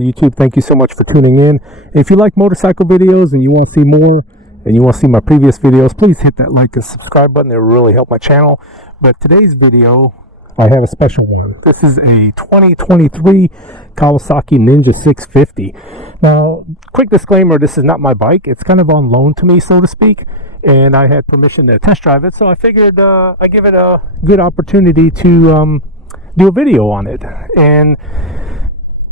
YouTube, thank you so much for tuning in. If you like motorcycle videos and you want to see more and you want to see my previous videos, please hit that like and subscribe button. It will really help my channel. But today's video, I have a special one. This is a 2023 Kawasaki Ninja 650. Now, quick disclaimer, this is not my bike. It's kind of on loan to me, so to speak, and I had permission to test drive it, so I figured I'd give it a good opportunity to do a video on it. And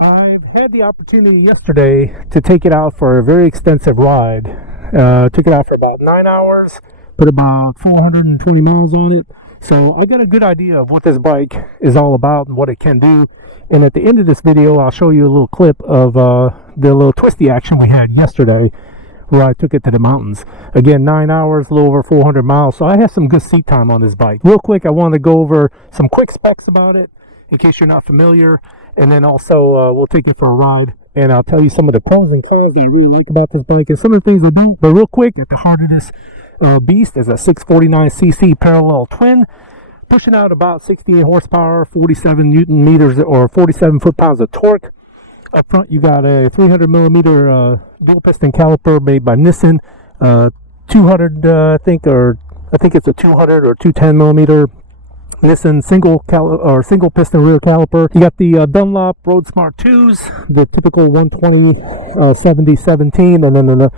I've had the opportunity yesterday to take it out for a very extensive ride. Took it out for about 9 hours, put about 420 miles on it. So I got a good idea of what this bike is all about and what it can do. And at the end of this video, I'll show you a little clip of the little twisty action we had yesterday where I took it to the mountains. Again, 9 hours, a little over 400 miles. So I have some good seat time on this bike. Real quick, I want to go over some quick specs about it in case you're not familiar. And then also we'll take it for a ride and I'll tell you some of the pros and cons that I really like about this bike and some of the things I don't. But real quick, at the heart of this beast is a 649cc parallel twin, pushing out about 68 horsepower, 47 newton meters or 47 foot-pounds of torque. Up front you got a 300 millimeter dual piston caliper made by Nissan, 200 I think it's a 200 or 210 millimeter Nissan single piston rear caliper. You got the Dunlop Road Smart 2s, the typical 120 70 17, and then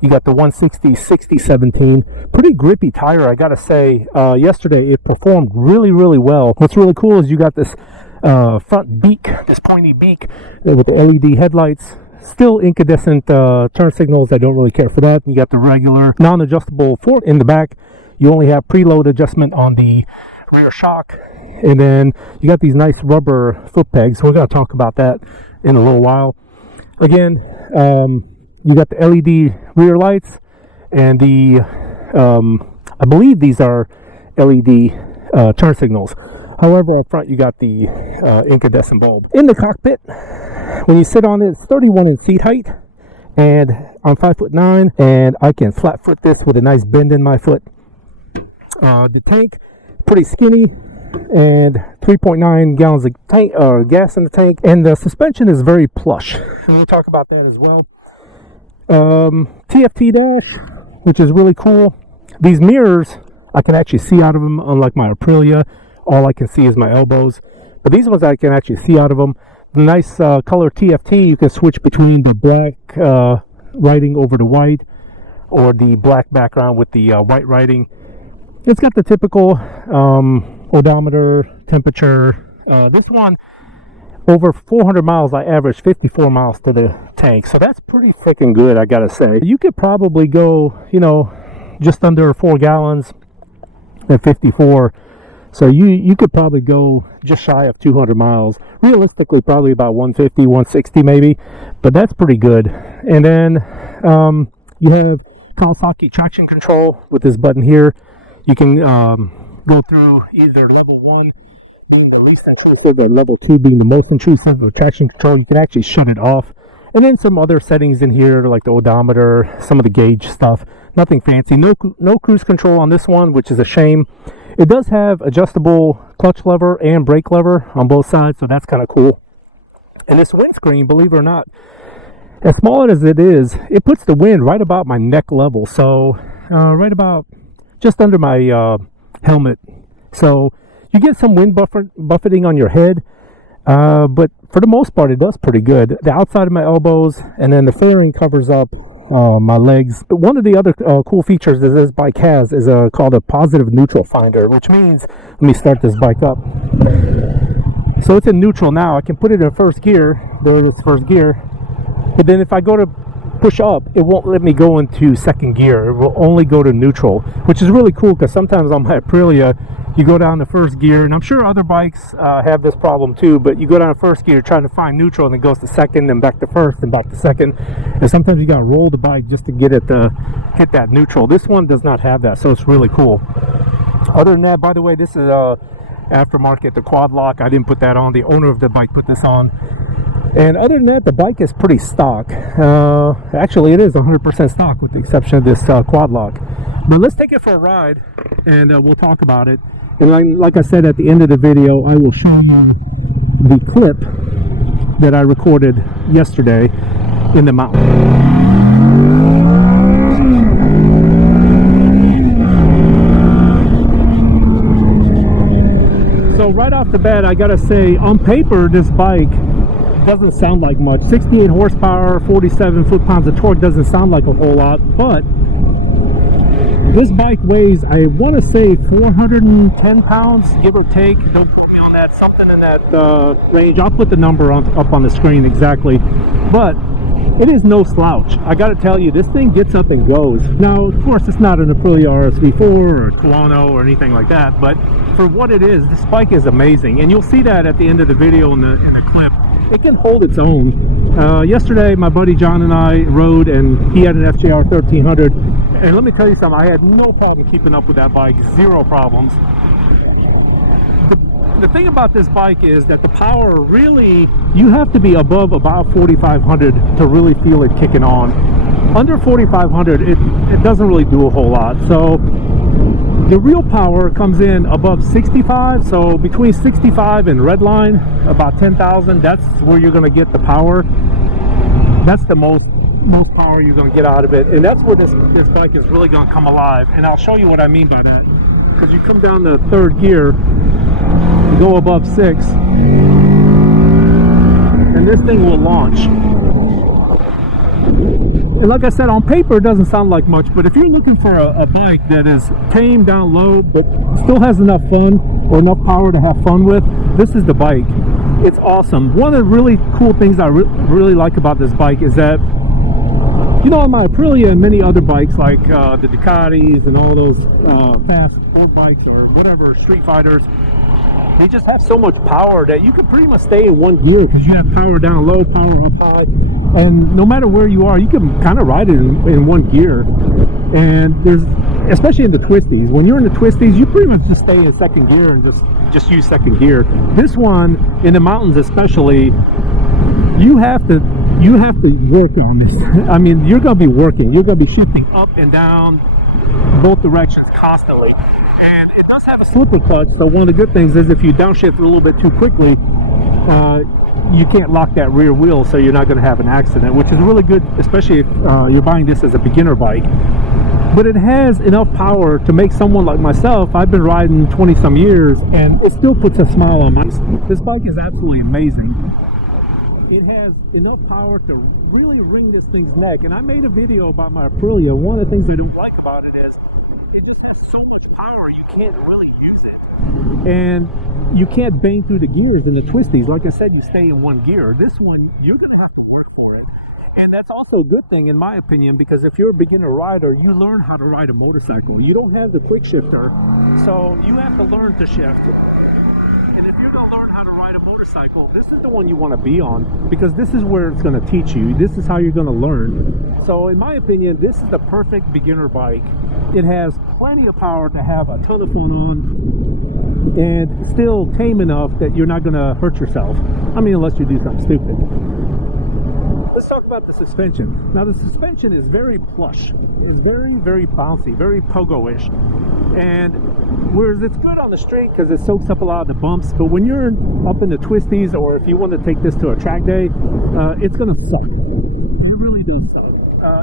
you got the 160 60 17. Pretty grippy tire, I gotta say. Yesterday it performed really well. What's really cool is you got this front beak, this pointy beak with the LED headlights. Still incandescent turn signals. I don't really care for that. You got the regular non-adjustable fork in the back. You only have preload adjustment on the rear shock, and then you got these nice rubber foot pegs. We're going to talk about that in a little while. Again, you got the LED rear lights and the I believe these are LED turn signals. However, up front you got the incandescent bulb. In the cockpit, when you sit on it, it's 31 in seat height, and I'm 5'9", and I can flat foot this with a nice bend in my foot. The tank, pretty skinny, and 3.9 gallons of tank gas in the tank, and the suspension is very plush, and we'll talk about that as well. TFT dash, which is really cool. These mirrors, I can actually see out of them, unlike my Aprilia. All I can see is my elbows, but these ones I can actually see out of them. The nice color TFT, you can switch between the black writing over the white, or the black background with the white writing. It's got the typical odometer, temperature. This one, over 400 miles, I averaged 54 miles to the tank. So that's pretty freaking good, I gotta say. You could probably go, just under 4 gallons at 54. So you could probably go just shy of 200 miles. Realistically, probably about 150, 160 maybe. But that's pretty good. And then you have Kawasaki traction control with this button here. You can go through either level 1 being the least intrusive and level 2 being the most intrusive with traction control. You can actually shut it off. And then some other settings in here like the odometer, some of the gauge stuff. Nothing fancy. No cruise control on this one, which is a shame. It does have adjustable clutch lever and brake lever on both sides, so that's kind of cool. And this windscreen, believe it or not, as small as it is, it puts the wind right about my neck level. So right about just under my helmet. So you get some wind buffeting on your head, but for the most part it does pretty good. The outside of my elbows, and then the fairing covers up my legs. But one of the other cool features that this bike has is called a positive neutral finder, which means, let me start this bike up. So it's in neutral now. I can put it in first gear. There it is, first gear. But then if I go to push up, it won't let me go into second gear. It will only go to neutral, which is really cool because sometimes on my Aprilia you go down to first gear, and I'm sure other bikes have this problem too, but you go down to first gear trying to find neutral, and it goes to second and back to first and back to second, and sometimes you got to roll the bike just to get it to hit that neutral. This one does not have that, so it's really cool. Other than that, by the way, this is aftermarket, the quad lock. I didn't put that on. The owner of the bike put this on. And other than that, the bike is pretty stock. Actually, it is 100% stock with the exception of this quad lock. But let's take it for a ride, and we'll talk about it. And like I said at the end of the video, I will show you the clip that I recorded yesterday in the mountain. So right off the bat, I gotta say, on paper, this bike doesn't sound like much. 68 horsepower, 47 foot-pounds of torque doesn't sound like a whole lot, but this bike weighs, I want to say, 410 pounds, give or take. Don't quote me on that. Something in that range. I'll put the number up on the screen exactly. But it is no slouch. I got to tell you, this thing gets up and goes. Now, of course, it's not an Aprilia RSV4 or a Kawasaki or anything like that, but for what it is, this bike is amazing. And you'll see that at the end of the video in the clip. It can hold its own. Yesterday, my buddy John and I rode, and he had an FJR 1300. And let me tell you something, I had no problem keeping up with that bike, zero problems. The thing about this bike is that the power really, you have to be above about 4,500 to really feel it kicking on. Under 4,500, it doesn't really do a whole lot. So the real power comes in above 65, so between 65 and redline, about 10,000, that's where you're going to get the power. That's the most power you're going to get out of it, and that's where this bike is really going to come alive. And I'll show you what I mean by that. Because you come down to third gear, you go above 6, and this thing will launch. And like I said, on paper it doesn't sound like much, but if you're looking for a bike that is tame down low but still has enough fun or enough power to have fun with, this is the bike. It's awesome. One of the really cool things I really like about this bike is that, you know, on my Aprilia and many other bikes like the Ducatis and all those fast sport bikes or whatever, street fighters, they just have so much power that you can pretty much stay in one gear because you have power down low, power up high, and no matter where you are, you can kind of ride it in one gear. And there's, especially in the twisties, when you're in the twisties, you pretty much just stay in second gear and just use second gear. This one, in the mountains especially, you have to work on this. I mean, you're going to be working. You're going to be shifting up and down both directions constantly. And it does have a slipper clutch, so one of the good things is if you downshift a little bit too quickly, you can't lock that rear wheel, so you're not going to have an accident, which is really good, especially if you're buying this as a beginner bike. But it has enough power to make someone like myself, I've been riding 20 some years, and it still puts a smile on my face. This bike is absolutely amazing. It has enough power to really wring this thing's neck. And I made a video about my Aprilia. One of the things I don't like about it is it just has so much power you can't really use it. And you can't bang through the gears in the twisties. Like I said, you stay in one gear. This one, you're going to have to work for it. And that's also a good thing, in my opinion, because if you're a beginner rider, you learn how to ride a motorcycle. You don't have the quick shifter, so you have to learn to shift. To learn how to ride a motorcycle, this is the one you want to be on, because this is where it's going to teach you. This is how you're going to learn. So in my opinion, this is the perfect beginner bike. It has plenty of power to have a ton of fun on and still tame enough that you're not going to hurt yourself. I mean, unless you do something stupid. Let's talk about the suspension. Now, the suspension is very plush. It's very, very bouncy, very pogo-ish. And whereas it's good on the street because it soaks up a lot of the bumps, but when you're up in the twisties, or if you want to take this to a track day, it's going to suck. It really does.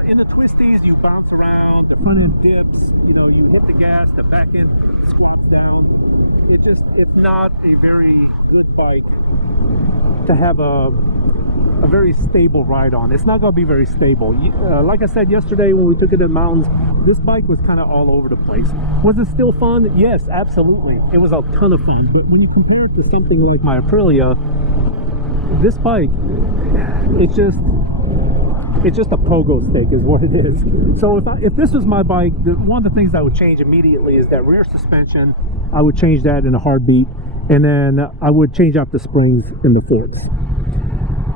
In the twisties, you bounce around, the front end dips, you know, you hit the gas, the back end squats down. It's not a very good bike to have a very stable ride on. It's not going to be very stable. Like I said yesterday when we took it to the mountains, this bike was kind of all over the place. Was it still fun? Yes, absolutely. It was a ton of fun. But when you compare it to something like my Aprilia, this bike, it's just a pogo stick is what it is. So if this was my bike, one of the things I would change immediately is that rear suspension. I would change that in a heartbeat, and then I would change out the springs in the foots.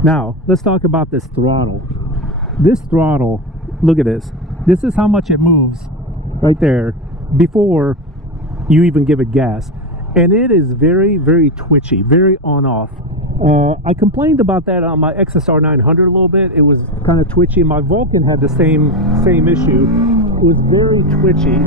Now, let's talk about this throttle. This throttle, look at this. This is how much it moves right there before you even give it gas. And it is very, very twitchy, very on-off. I complained about that on my XSR 900 a little bit. It was kind of twitchy. My Vulcan had the same issue. It was very twitchy.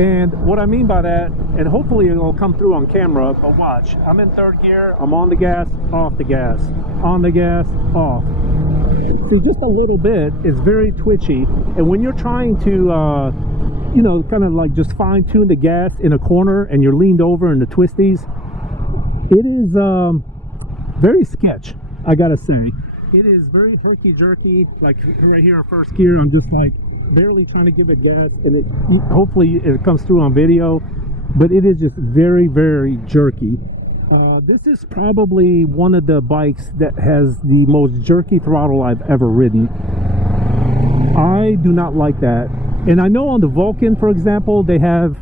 And what I mean by that and hopefully it'll come through on camera. But watch, I'm in third gear, I'm on the gas, off the gas, on the gas, off. See, just a little bit is very twitchy, and when you're trying to you know, kind of like just fine-tune the gas in a corner and you're leaned over in the twisties, it is very sketch, I gotta say. It is very herky-jerky. Like right here in first gear, I'm just like barely trying to give it gas, and it hopefully it comes through on video, but it is just very, very jerky. This is probably one of the bikes that has the most jerky throttle I've ever ridden. I do not like that. And I know on the Vulcan, for example, they have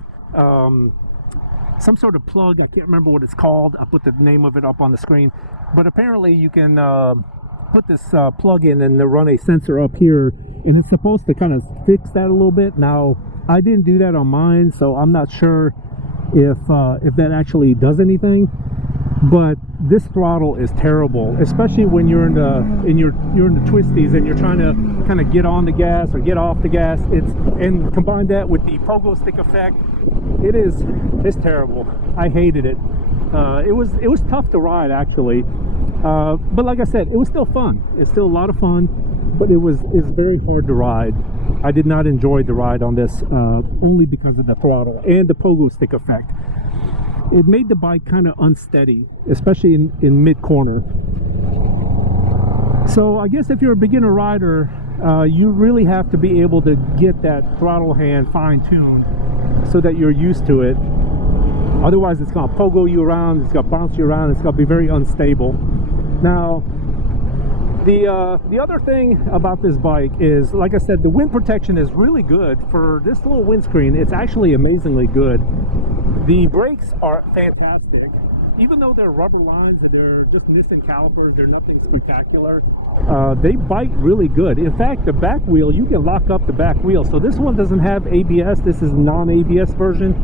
some sort of plug. I can't remember what it's called. I'll put the name of it up on the screen. But apparently you can put this plug in and run a sensor up here, and it's supposed to kind of fix that a little bit. Now, I didn't do that on mine, so I'm not sure if that actually does anything. But this throttle is terrible, especially when you're in the twisties and you're trying to kind of get on the gas or get off the gas. And combine that with the pogo stick effect, it's terrible. I hated it. It was tough to ride, actually, but like I said, it was still fun. It's still a lot of fun, but it's very hard to ride. I did not enjoy the ride on this, only because of the throttle and the pogo stick effect. It made the bike kind of unsteady, especially in mid-corner. So I guess if you're a beginner rider, you really have to be able to get that throttle hand fine-tuned so that you're used to it. Otherwise, it's going to pogo you around, it's going to bounce you around, it's going to be very unstable. Now, the other thing about this bike is, like I said, the wind protection is really good. For this little windscreen, it's actually amazingly good. The brakes are fantastic. Even though they're rubber lines and they're just missing calipers, they're nothing spectacular, they bite really good. In fact, the back wheel, you can lock up the back wheel. So this one doesn't have ABS. This is non-ABS version.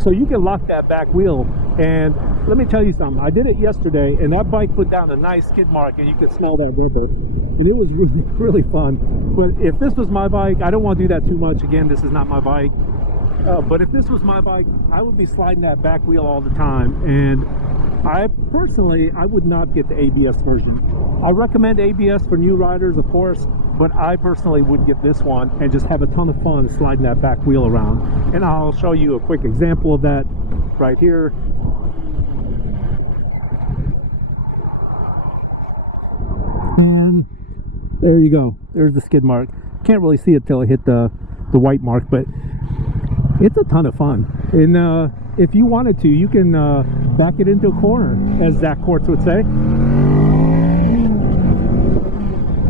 So you can lock that back wheel. And let me tell you something. I did it yesterday, and that bike put down a nice skid mark, and you could smell that rubber. It was really, really fun. But if this was my bike, I don't want to do that too much. Again, this is not my bike. But if this was my bike, I would be sliding that back wheel all the time. And I personally would not get the ABS version. I recommend ABS for new riders, of course, but I personally would get this one and just have a ton of fun sliding that back wheel around. And I'll show you a quick example of that right here. And there you go. There's the skid mark. Can't really see it till I hit the white mark, but it's a ton of fun. And if you wanted to, you can back it into a corner, as Zach Quartz would say.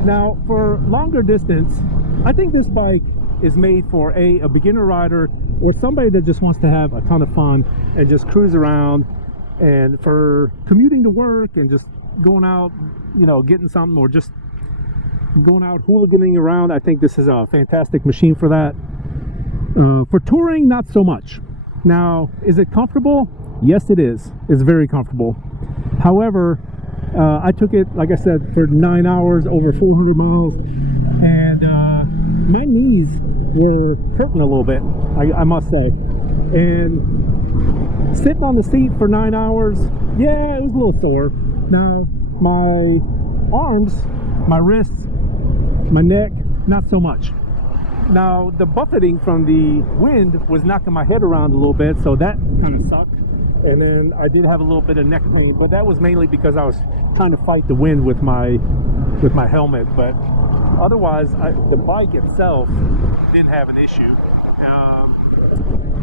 Now, for longer distance, I think this bike is made for a beginner rider or somebody that just wants to have a ton of fun and just cruise around. And for commuting to work and just going out, you know, getting something, or just going out hooliganing around, I think this is a fantastic machine for that. For touring, not so much. Now, is it comfortable? Yes, it is. It's very comfortable. However, I took it, like I said, for 9 hours, over 400 miles, and my knees were hurting a little bit, I must say. And sitting on the seat for 9 hours, yeah, it was a little sore. Now, my arms, my wrists, my neck, not so much. Now, the buffeting from the wind was knocking my head around a little bit, so that kind of sucked. And then I did have a little bit of neck pain, but that was mainly because I was trying to fight the wind with my helmet. But otherwise, the bike itself didn't have an issue.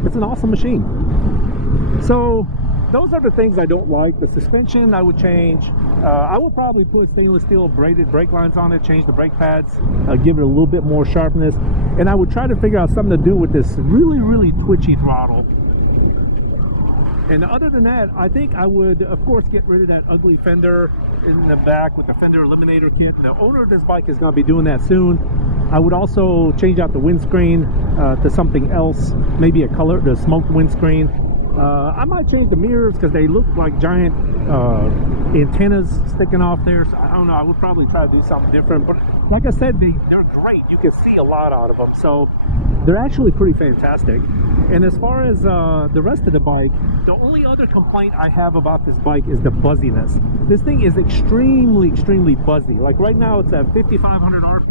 It's an awesome machine. So those are the things I don't like. The suspension I would change. I would probably put stainless steel braided brake lines on it, change the brake pads, give it a little bit more sharpness, and I would try to figure out something to do with this really, really twitchy throttle. And other than that, I think I would, of course, get rid of that ugly fender in the back with the fender eliminator kit. And the owner of this bike is going to be doing that soon. I would also change out the windscreen to something else, maybe a color, the smoked windscreen. I might change the mirrors because they look like giant antennas sticking off there. So I don't know. I would probably try to do something different. But like I said, they're great. You can see a lot out of them. So they're actually pretty fantastic. And as far as the rest of the bike, the only other complaint I have about this bike is the buzziness. This thing is extremely buzzy. Like right now it's at 5,500 RPM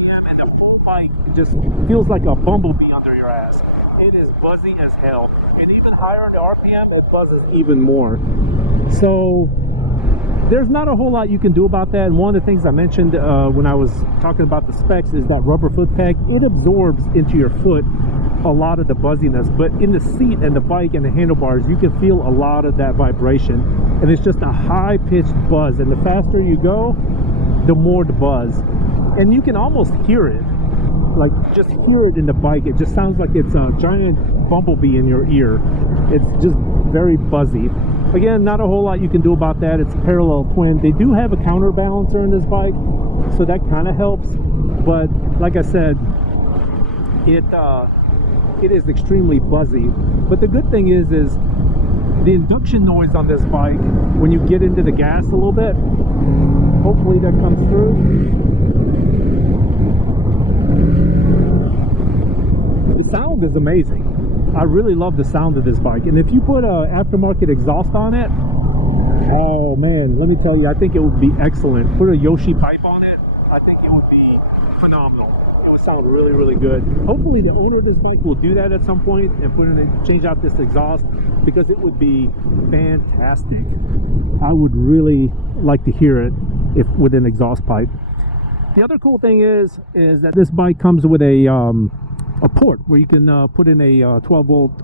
and the full bike just feels like a bumblebee under your ass. It is buzzy as hell. And even higher in the RPM, it buzzes even more. So there's not a whole lot you can do about that. And one of the things I mentioned when I was talking about the specs is that rubber foot peg. It absorbs into your foot a lot of the buzziness, but in the seat and the bike and the handlebars, you can feel a lot of that vibration, and it's just a high-pitched buzz. And the faster you go, the more the buzz, and you can almost hear it. Like, just hear it in the bike. It just sounds like it's a giant bumblebee in your ear. It's just very buzzy. Again, not a whole lot you can do about that. It's a parallel twin. They do have a counterbalancer in this bike, so that kind of helps. But like I said, it is extremely buzzy. But the good thing is the induction noise on this bike, when you get into the gas a little bit, hopefully that comes through. The sound is amazing. I really love the sound of this bike. And if you put a aftermarket exhaust on it, oh man, let me tell you, I think it would be excellent. Put a Yoshi pipe on it, I think it would be phenomenal. Sound really good. Hopefully the owner of this bike will do that at some point and change out this exhaust, because it would be fantastic. I would really like to hear it if with an exhaust pipe. The other cool thing is that this bike comes with a port where you can put in a 12-volt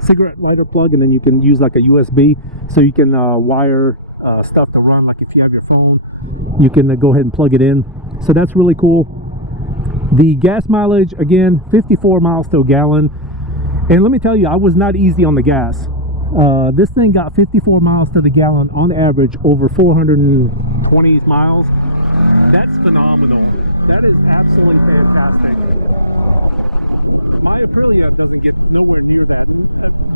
cigarette lighter plug, and then you can use like a USB, so you can wire stuff to run. Like if you have your phone, you can go ahead and plug it in. So that's really cool. The gas mileage, again, 54 miles to a gallon. And let me tell you, I was not easy on the gas. This thing got 54 miles to the gallon on average over 420 miles. That's phenomenal. That is absolutely fantastic. My Aprilia doesn't get nowhere near that.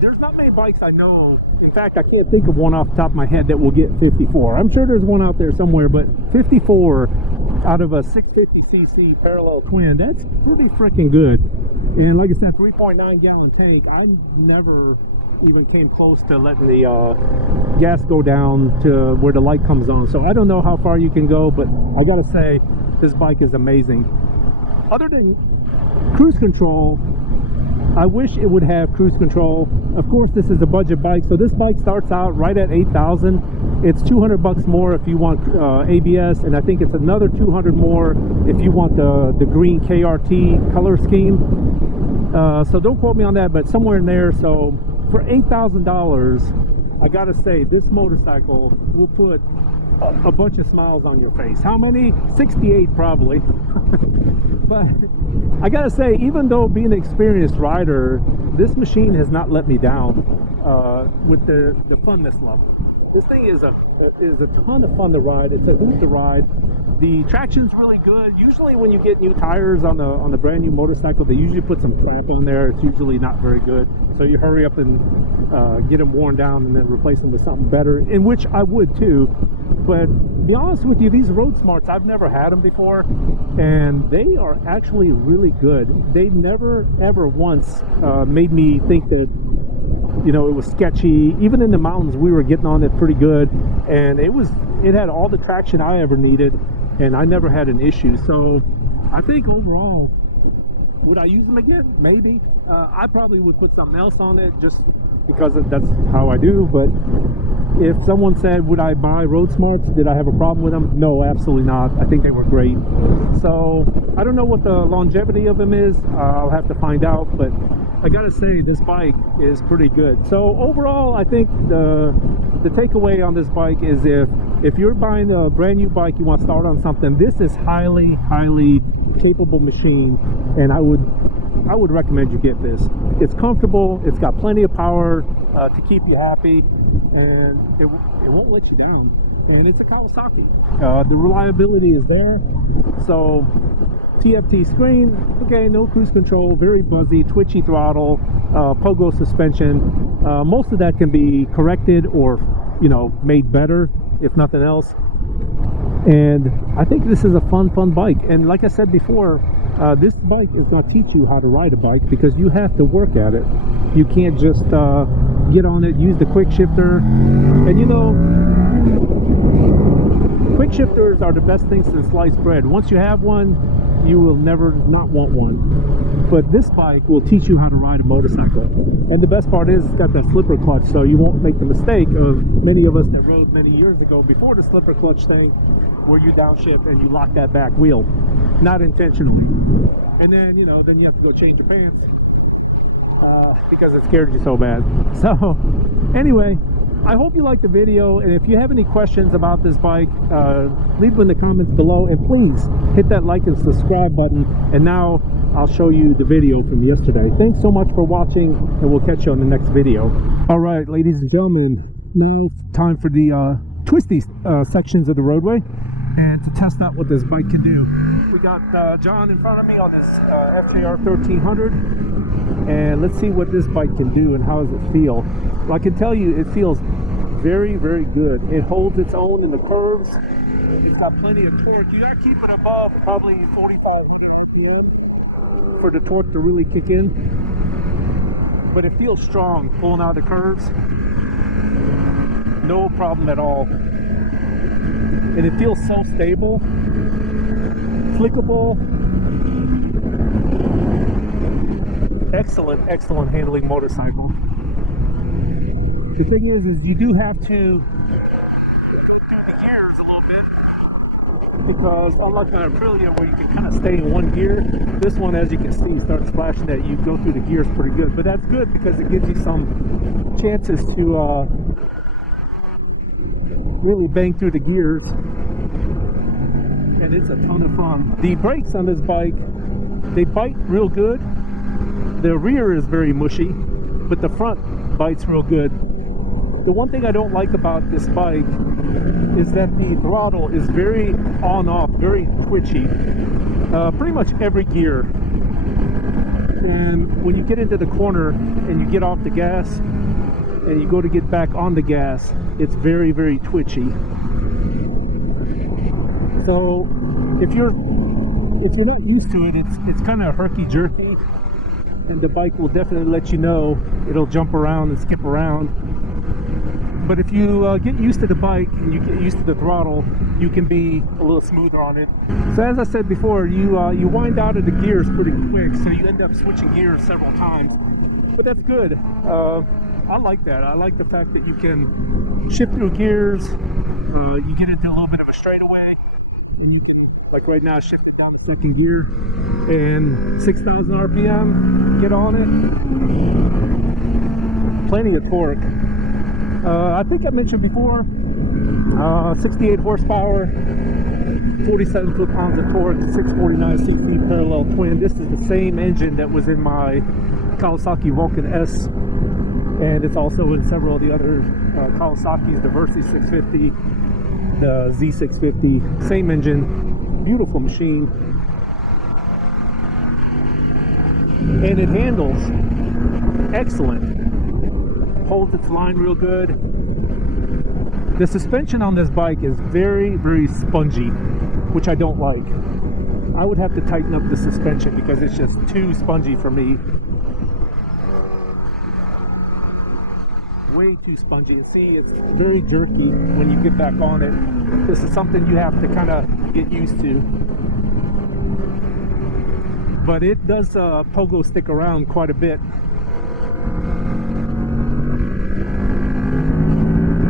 There's not many bikes I know. In fact, I can't think of one off the top of my head that will get 54. I'm sure there's one out there somewhere, but 54 out of a 650cc parallel twin, that's pretty freaking good. And like I said, 3.9 gallon tank. I never even came close to letting the gas go down to where the light comes on. So I don't know how far you can go, but I gotta say, this bike is amazing. Other than cruise control, I wish it would have cruise control. Of course, this is a budget bike, so this bike starts out right at $8,000. It's $200 more if you want ABS, and I think it's another $200 more if you want the green KRT color scheme. So don't quote me on that, but somewhere in there. So for $8,000, I gotta say, this motorcycle will put a bunch of smiles on your face. How many? 68 probably. But I gotta say, even though being an experienced rider, this machine has not let me down with the funness level. This thing is a ton of fun to ride. It's a hoot to ride. The traction's really good. Usually when you get new tires on the brand new motorcycle, they usually put some crap on there. It's usually not very good. So you hurry up and get them worn down and then replace them with something better, in which I would too. But to be honest with you, these Road Smarts, I've never had them before, and they are actually really good. They never ever once made me think that, you know, it was sketchy. Even in the mountains, we were getting on it pretty good, and it had all the traction I ever needed, and I never had an issue. So I think overall, would I use them again? Maybe. I probably would put something else on it just because that's how I do. But if someone said, would I buy Road Smarts? Did I have a problem with them? No, absolutely not. I think they were great. So I don't know what the longevity of them is. I'll have to find out, but I gotta say, this bike is pretty good. So overall, I think the takeaway on this bike is if you're buying a brand new bike, you want to start on something, this is highly capable machine, and I would recommend you get this. It's comfortable, it's got plenty of power to keep you happy, and it won't let you down. And it's a Kawasaki. The reliability is there. So TFT screen, okay, no cruise control, very buzzy, twitchy throttle, pogo suspension. Most of that can be corrected or, you know, made better, if nothing else. And I think this is a fun bike. And like I said before, this bike is going to teach you how to ride a bike, because you have to work at it. You can't just get on it, use the quick shifter. And you know, quick shifters are the best things to slice bread. Once you have one, you will never not want one. But this bike will teach you how to ride a motorcycle. And the best part is it's got that slipper clutch, so you won't make the mistake of many of us that rode many years ago before the slipper clutch thing, where you downshift and you lock that back wheel. Not intentionally. And then, you know, then you have to go change your pants because it scared you so bad. So anyway, I hope you liked the video, and if you have any questions about this bike, leave them in the comments below, and please hit that like and subscribe button. And now I'll show you the video from yesterday. Thanks so much for watching, and we'll catch you on the next video. All right, ladies and gentlemen, now it's time for the twisty sections of the roadway, and to test out what this bike can do. We got John in front of me on this FKR 1300, and let's see what this bike can do and how does it feel. Well, I can tell you it feels very, very good. It holds its own in the curves. It's got plenty of torque. You gotta keep it above probably 45 RPM for the torque to really kick in. But it feels strong pulling out the curves. No problem at all. And it feels so stable, flickable. Excellent, excellent handling motorcycle. The thing is you do have to go through the gears a little bit, because unlike an Aprilia where you can kind of stay in one gear, this one, as you can see, starts flashing that you go through the gears pretty good. But that's good because it gives you some chances to really bang through the gears, and it's a ton of fun. The brakes on this bike, they bite real good. The rear is very mushy, but the front bites real good. The one thing I don't like about this bike is that the throttle is very on-off, very twitchy, pretty much every gear. And when you get into the corner and you get off the gas and you go to get back on the gas, it's very, very twitchy. So if you're not used to it, it's kind of herky-jerky, and the bike will definitely let you know. It'll jump around and skip around. But if you get used to the bike and you get used to the throttle, you can be a little smoother on it. So as I said before, you wind out of the gears pretty quick, so you end up switching gears several times. But that's good. I like that. I like the fact that you can shift through gears. You get into a little bit of a straightaway. Like right now, shift it down to second gear and 6,000 RPM. Get on it. Plenty of torque. I think I mentioned before, 68 horsepower, 47 foot-pounds of torque, 649 cc parallel twin. This is the same engine that was in my Kawasaki Vulcan S, and it's also in several of the other Kawasaki's, the Versy 650, the Z650. Same engine, beautiful machine, and it handles excellent. Holds its line real good. The suspension on this bike is very, very spongy, which I don't like. I would have to tighten up the suspension because it's just too spongy for me. Way too spongy. See, it's very jerky when you get back on it. This is something you have to kind of get used to. But it does pogo stick around quite a bit.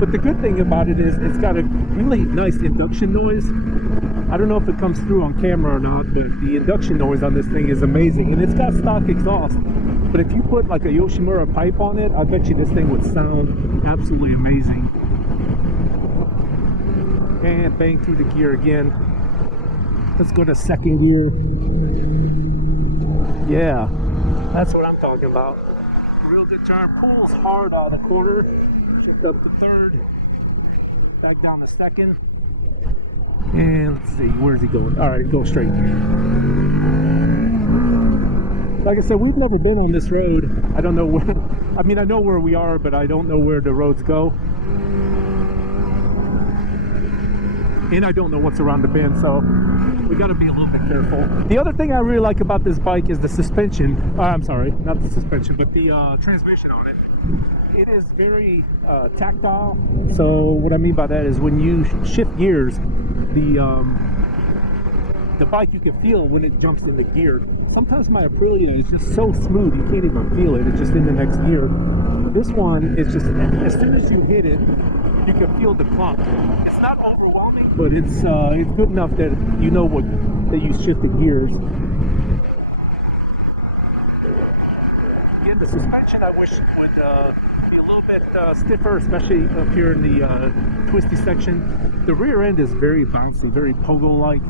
But the good thing about it is it's got a really nice induction noise. I don't know if it comes through on camera or not, but the induction noise on this thing is amazing. And it's got stock exhaust. But if you put like a Yoshimura pipe on it, I bet you this thing would sound absolutely amazing. And bang through the gear again. Let's go to second gear. Yeah, that's what I'm talking about. Real good job. Pulls hard out of the quarter. Shift up to third, back down to second, and let's see, where's he going? All right, go straight. Like I said, we've never been on this road. I don't know where, I mean, I know where we are, but I don't know where the roads go. and I don't know what's around the bend, so we got to be a little bit careful. The other thing I really like about this bike is the suspension. I'm sorry, not the suspension, but the transmission on it. It is very tactile. So what I mean by that is when you shift gears, the bike, you can feel when it jumps into gear. Sometimes my Aprilia is just so smooth you can't even feel it. It's just in the next gear. This one is just, as soon as you hit it, you can feel the clunk. It's not overwhelming, but it's good enough that you know that you shifted gears. Again, the suspension I wish would be a little bit stiffer, especially up here in the twisty section. The rear end is very bouncy, very pogo-like.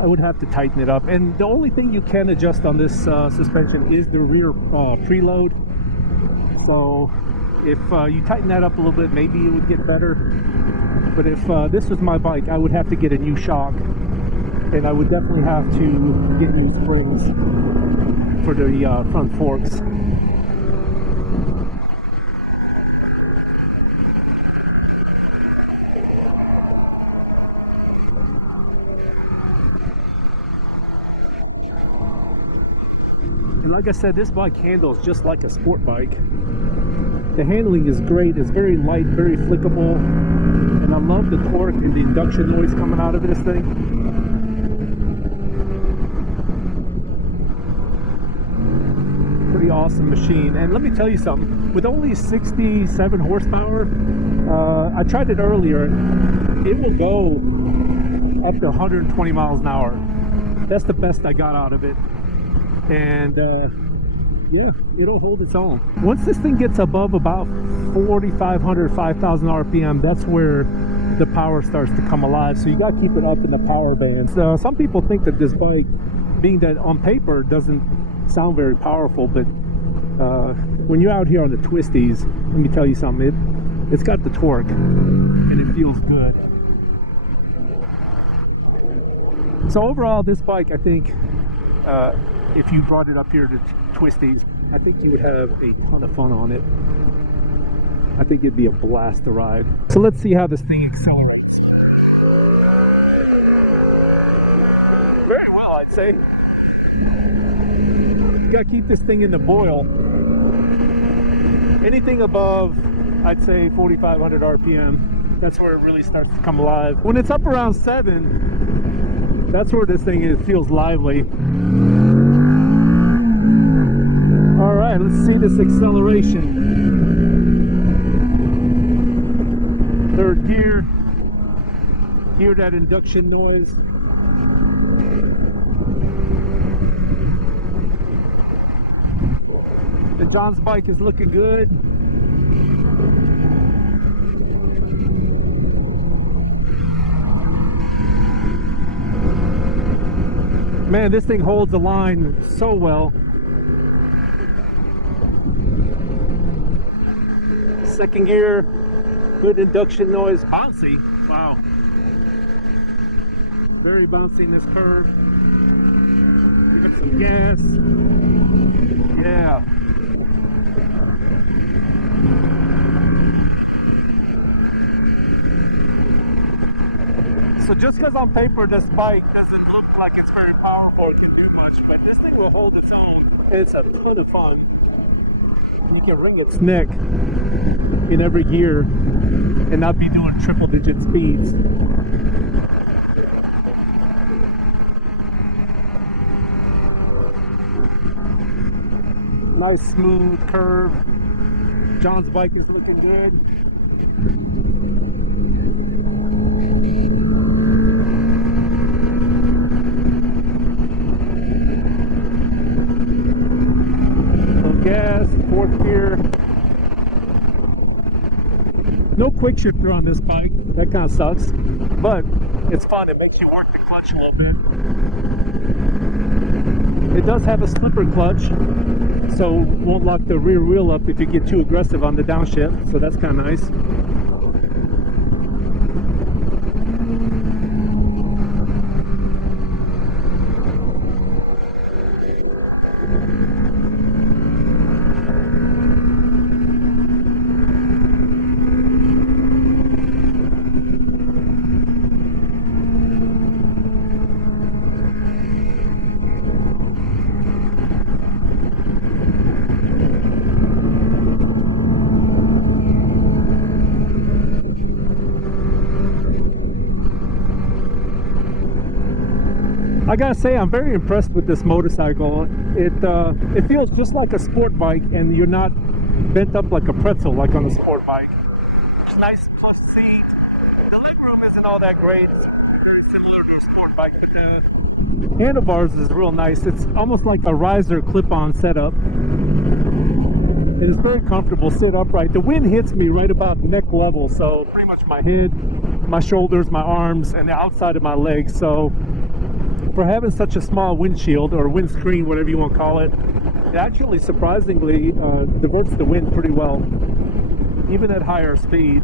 I would have to tighten it up, and the only thing you can adjust on this suspension is the rear preload. So if you tighten that up a little bit, maybe it would get better. But if this was my bike, I would have to get a new shock, and I would definitely have to get new springs for the front forks. And like I said, this bike handles just like a sport bike. The handling is great. It's very light, very flickable, and I love the torque and the induction noise coming out of this thing. Pretty awesome machine. And let me tell you something, with only 67 horsepower, I tried it earlier, it will go up to 120 miles an hour. That's the best I got out of it. And yeah, it'll hold its own. Once this thing gets above about 4,500, 5,000 RPM, that's where the power starts to come alive. So you got to keep it up in the power bands. Some people think that this bike, being that on paper doesn't sound very powerful, but when you're out here on the twisties, let me tell you something, it's got the torque and it feels good. So overall, this bike, I think, if you brought it up here to twisties, I think you would have a ton of fun on it. I think it'd be a blast to ride. So let's see how this thing accelerates. Very well, I'd say. You gotta keep this thing in the boil. Anything above, I'd say 4,500 RPM, that's where it really starts to come alive. When it's up around 7, that's where this thing feels lively. All right, let's see this acceleration. Third gear. Hear that induction noise. And John's bike is looking good. Man, this thing holds the line so well. Second gear, good induction noise, bouncy. Wow, very bouncy in this curve. Give it some gas. Yeah. So just because on paper this bike doesn't look like it's very powerful or can do much, but this thing will hold its own. It's a ton of fun. You can wring its neck in every gear and not be doing triple-digit speeds. Nice smooth curve. John's bike is looking good. Gas, fourth gear. No quick shifter on this bike. That kind of sucks, but it's fun. It makes you work the clutch a little bit. It does have a slipper clutch, so won't lock the rear wheel up if you get too aggressive on the downshift, so that's kind of nice. I gotta say, I'm very impressed with this motorcycle. It feels just like a sport bike, and you're not bent up like a pretzel like on a sport bike. Nice plush seat. The legroom isn't all that great. It's very similar to a sport bike, but the handlebars is real nice. It's almost like a riser clip-on setup. It's very comfortable, sit upright. The wind hits me right about neck level, so pretty much my head, my shoulders, my arms, and the outside of my legs. So for having such a small windshield or windscreen, whatever you want to call it, it actually surprisingly diverts the wind pretty well, even at higher speed.